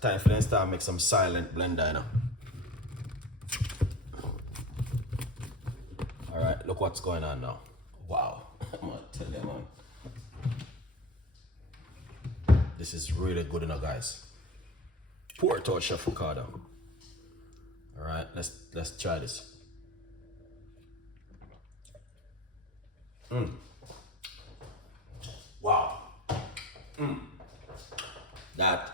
Time for them start make some silent blender, you know. Alright, look what's going on now. Wow. I'm gonna tell you, man. This is really good, you know, guys. Pour it out, Chef Ricardo. Alright, let's try this. Wow. That